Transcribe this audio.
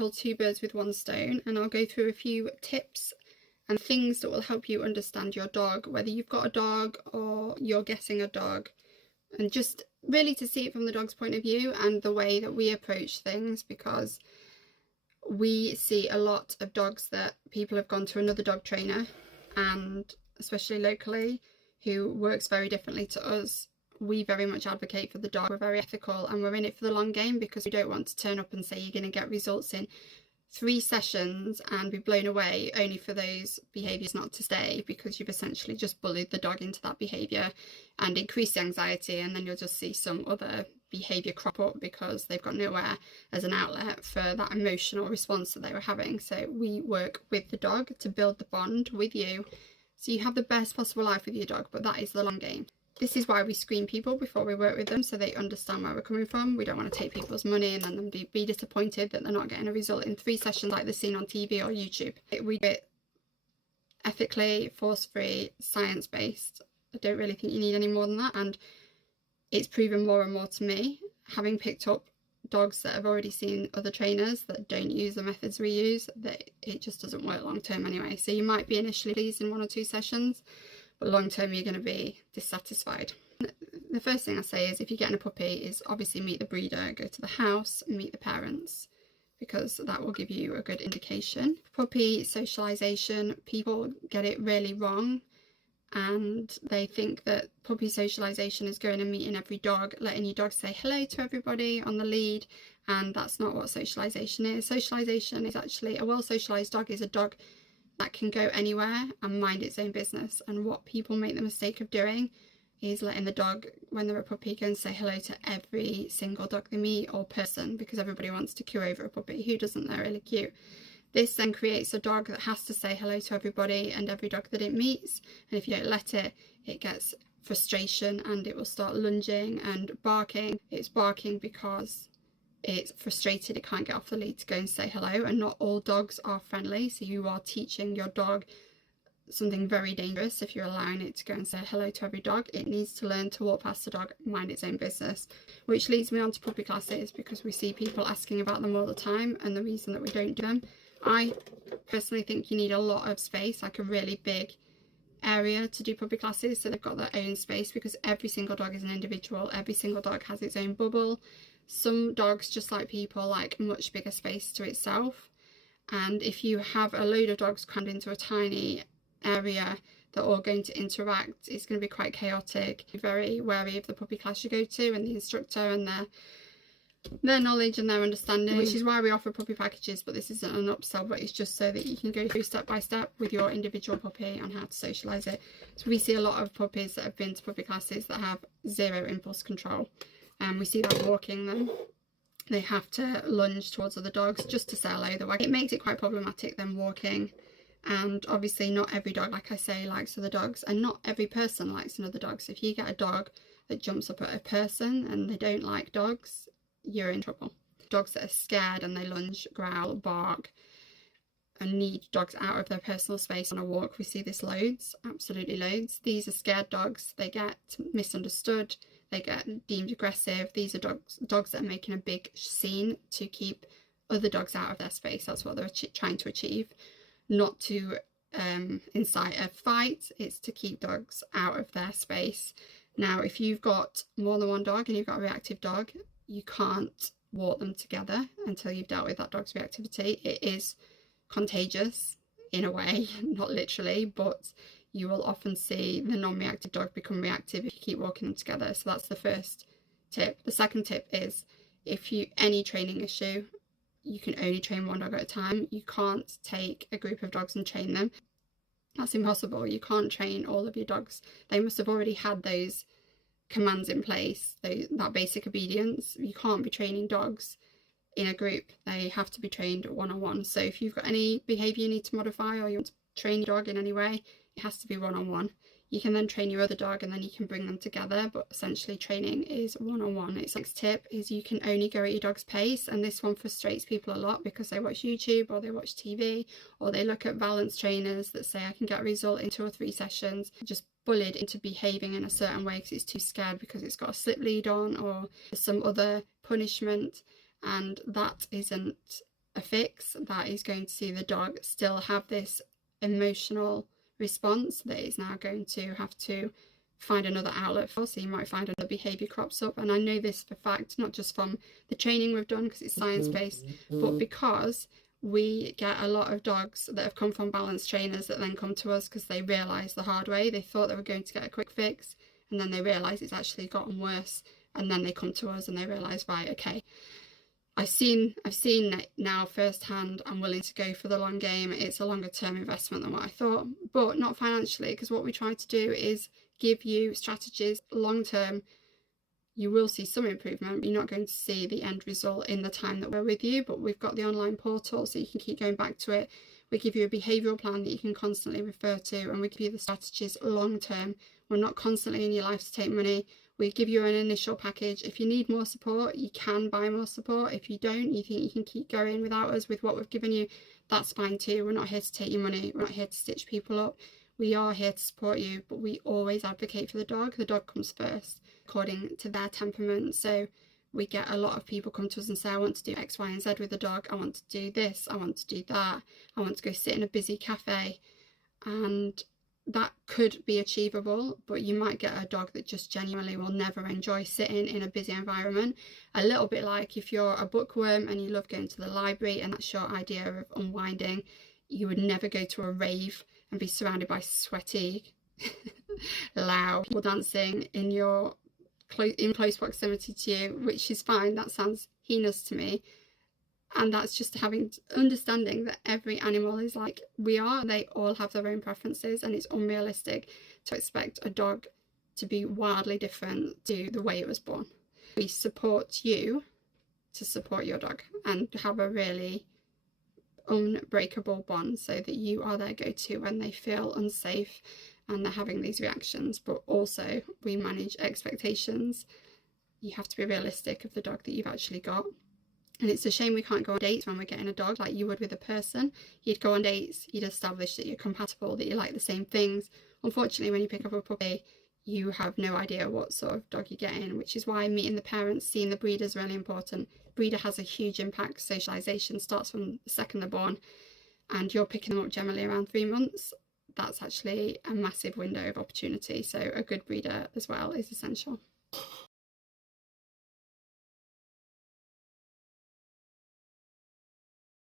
kill two birds with one stone, and I'll go through a few tips and things that will help you understand your dog, whether you've got a dog or you're getting a dog, and just really to see it from the dog's point of view and the way that we approach things, because we see a lot of dogs that people have gone to another dog trainer, and especially locally, who works very differently to us. We very much advocate for the dog. We're very ethical, and we're in it for the long game, because we don't want to turn up and say you're going to get results in 3 sessions and be blown away, only for those behaviours not to stay, because you've essentially just bullied the dog into that behaviour and increased the anxiety, and then you'll just see some other behaviour crop up because they've got nowhere as an outlet for that emotional response that they were having. So we work with the dog to build the bond with you, so you have the best possible life with your dog, but that is the long game. This is why we screen people before we work with them, so they understand where we're coming from. We don't want to take people's money and then them be disappointed that they're not getting a result in 3 sessions like they're seen on TV or YouTube. We do it ethically, force-free, science-based. I don't really think you need any more than that, and it's proven more and more to me, having picked up dogs that have already seen other trainers that don't use the methods we use, that it just doesn't work long term anyway. So you might be initially pleased in 1 or 2 sessions, but long term you're going to be dissatisfied. The first thing I say is, if you're getting a puppy, is obviously meet the breeder, go to the house and meet the parents, because that will give you a good indication. Puppy socialisation, people get it really wrong, and they think that puppy socialisation is going and meeting every dog, letting your dog say hello to everybody on the lead, and that's not what socialisation is. Socialisation is actually, a well socialised dog is a dog that can go anywhere and mind its own business. And what people make the mistake of doing is letting the dog, when they're a puppy, go and say hello to every single dog they meet or person, because everybody wants to queue over a puppy. Who doesn't? They're really cute. This then creates a dog that has to say hello to everybody and every dog that it meets, and if you don't let it, it gets frustration and it will start lunging and barking. It's barking because it's frustrated, it can't get off the lead to go and say hello, and not all dogs are friendly, so you are teaching your dog something very dangerous if you're allowing it to go and say hello to every dog. It needs to learn to walk past the dog, mind its own business, which leads me on to puppy classes, because we see people asking about them all the time, and the reason that we don't do them, I personally think you need a lot of space, like a really big area to do puppy classes, so they've got their own space, because every single dog is an individual, every single dog has its own bubble. Some dogs, just like people, like much bigger space to itself, and if you have a load of dogs crammed into a tiny area that are all going to interact, it's going to be quite chaotic. Be very wary of the puppy class you go to and the instructor and their knowledge and their understanding, which is why we offer puppy packages. But this isn't an upsell, but it's just so that you can go through step by step with your individual puppy on how to socialise it. So we see a lot of puppies that have been to puppy classes that have 0 impulse control, and we see them walking them. They have to lunge towards other dogs just to say hello. It makes it quite problematic, them walking. And obviously not every dog, like I say, likes other dogs, and not every person likes another dog. So if you get a dog that jumps up at a person and they don't like dogs, you're in trouble. Dogs that are scared and they lunge, growl, bark, and need dogs out of their personal space on a walk, we see this loads, absolutely loads. These are scared dogs. They get misunderstood, they get deemed aggressive. These are dogs that are making a big scene to keep other dogs out of their space. That's what they're trying to achieve. Not to incite a fight, it's to keep dogs out of their space. Now, if you've got more than one dog and you've got a reactive dog, you can't walk them together until you've dealt with that dog's reactivity. It is contagious in a way, not literally, but you will often see the non-reactive dog become reactive if you keep walking them together. So that's the first tip. The second tip is, if any training issue, you can only train one dog at a time. You can't take a group of dogs and train them. That's impossible. You can't train all of your dogs. They must have already had those commands in place, that basic obedience. You can't be training dogs in a group. They have to be trained one-on-one. So if you've got any behaviour you need to modify, or you want to train your dog in any way, it has to be one-on-one. You can then train your other dog and then you can bring them together, but essentially training is one-on-one. Its next tip is, you can only go at your dog's pace, and this one frustrates people a lot because they watch YouTube or they watch TV or they look at balance trainers that say I can get a result in 2 or 3 sessions, just bullied into behaving in a certain way because it's too scared because it's got a slip lead on or some other punishment, and that isn't a fix that is going to see the dog still have this emotional response that is now going to have to find another outlet for. So you might find another behaviour crops up, and I know this for fact, not just from the training we've done because it's science-based, but because we get a lot of dogs that have come from balanced trainers that then come to us because they realise the hard way. They thought they were going to get a quick fix, and then they realise it's actually gotten worse, and then they come to us and they realise, right, okay, I've seen now firsthand, I'm willing to go for the long game. It's a longer term investment than what I thought, but not financially, because what we try to do is give you strategies long term. You will see some improvement. You're not going to see the end result in the time that we're with you, but we've got the online portal so you can keep going back to it. We give you a behavioural plan that you can constantly refer to, and we give you the strategies long term. We're not constantly in your life to take money. We give you an initial package. If you need more support, you can buy more support. If you don't, you think you can keep going without us with what we've given you, that's fine too. We're not here to take your money. We're not here to stitch people up. We are here to support you, but we always advocate for the dog. The dog comes first, according to their temperament. So we get a lot of people come to us and say, I want to do X, Y, and Z with the dog. I want to do this. I want to do that. I want to go sit in a busy cafe. And that could be achievable, but you might get a dog that just genuinely will never enjoy sitting in a busy environment. A little bit like if you're a bookworm and you love going to the library and that's your idea of unwinding, you would never go to a rave and be surrounded by sweaty, loud people dancing in close proximity to you, which is fine. That sounds heinous to me. And that's just understanding that every animal is like we are. They all have their own preferences, and it's unrealistic to expect a dog to be wildly different to the way it was born. We support you to support your dog and have a really unbreakable bond so that you are their go-to when they feel unsafe and they're having these reactions. But also we manage expectations. You have to be realistic of the dog that you've actually got. And it's a shame we can't go on dates when we're getting a dog like you would with a person. You'd go on dates, you'd establish that you're compatible, that you like the same things. Unfortunately, when you pick up a puppy, you have no idea what sort of dog you're getting, which is why meeting the parents, seeing the breeder is really important. Breeder has a huge impact. Socialisation starts from the second they're born, and you're picking them up generally around 3 months. That's actually a massive window of opportunity. So a good breeder as well is essential.